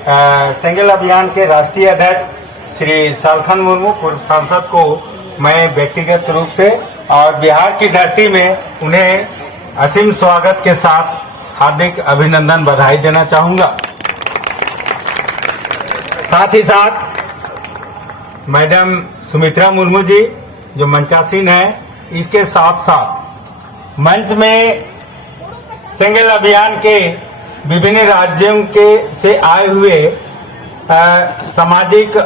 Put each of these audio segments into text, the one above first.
सेंगेल अभियान के राष्ट्रीय अध्यक्ष श्री सालखन मुर्मू पूर्व सांसद को मैं व्यक्तिगत रूप से और बिहार की धरती में उन्हें असीम स्वागत के साथ हार्दिक अभिनंदन बधाई देना चाहूंगा। साथ ही साथ मैडम सुमित्रा मुर्मू जी जो मंचासीन है, इसके साथ साथ मंच में सेंगेल अभियान के विभिन्न राज्यों के से आए हुए सामाजिक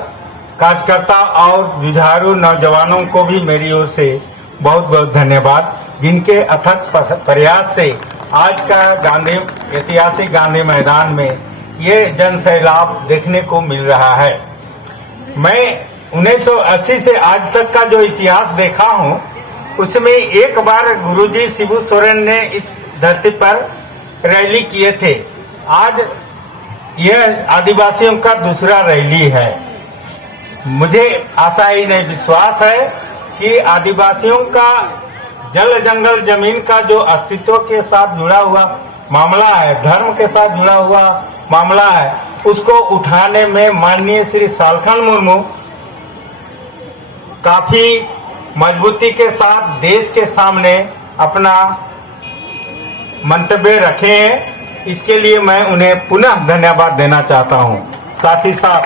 कार्यकर्ता और जुझारू नौजवानों को भी मेरी ओर से बहुत बहुत धन्यवाद, जिनके अथक प्रयास से आज का ऐतिहासिक गांधी मैदान में ये जन सैलाब देखने को मिल रहा है। मैं 1980 से आज तक का जो इतिहास देखा हूं, उसमें एक बार गुरुजी शिबू सोरेन ने इस धरती पर रैली किए थे। आज यह आदिवासियों का दूसरा रैली है। मुझे आशा ही नहीं विश्वास है कि आदिवासियों का जल जंगल जमीन का जो अस्तित्व के साथ जुड़ा हुआ मामला है, धर्म के साथ जुड़ा हुआ मामला है, उसको उठाने में माननीय श्री सालखन मुर्मू काफी मजबूती के साथ देश के सामने अपना मंतव्य रखे हैं। इसके लिए मैं उन्हें पुनः धन्यवाद देना चाहता हूं। साथ ही साथ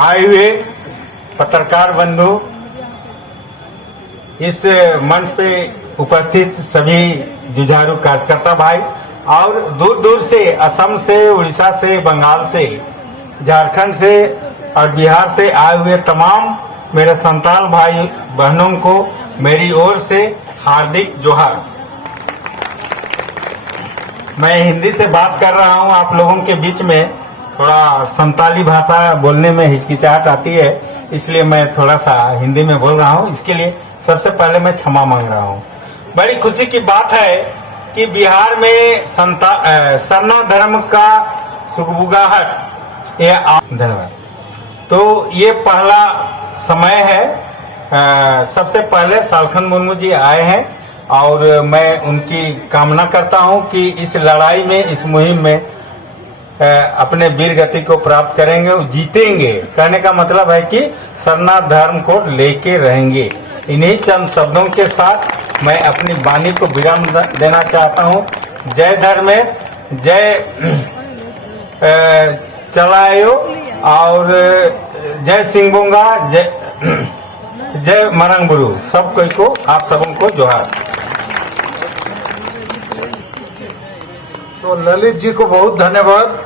आए हुए पत्रकार बंधु, इस मंच पे उपस्थित सभी जुझारू कार्यकर्ता भाई और दूर दूर से, असम से, उड़ीसा से, बंगाल से, झारखंड से और बिहार से आए हुए तमाम मेरे संताल भाई बहनों को मेरी ओर से हार्दिक जोहार। मैं हिंदी से बात कर रहा हूं, आप लोगों के बीच में थोड़ा संताली भाषा बोलने में हिचकिचाहट आती है, इसलिए मैं थोड़ा सा हिंदी में बोल रहा हूं। इसके लिए सबसे पहले मैं क्षमा मांग रहा हूं। बड़ी खुशी की बात है कि बिहार में सरना धर्म का सुगबुगाहट धन्यवाद। तो ये पहला समय है। सबसे पहले सालखन मुर्मू जी आए हैं और मैं उनकी कामना करता हूं कि इस लड़ाई में, इस मुहिम में अपने वीर गति को प्राप्त करेंगे और जीतेंगे। कहने का मतलब है कि सरना धर्म को लेके रहेंगे। इन्हीं चंद शब्दों के साथ मैं अपनी वाणी को विराम देना चाहता हूं। जय धर्मेश, जय चलायो और जय सिंहबोंगा, जय मरंगबुरु। सब कोई को, आप सबों को जोहार। तो ललित जी को बहुत धन्यवाद।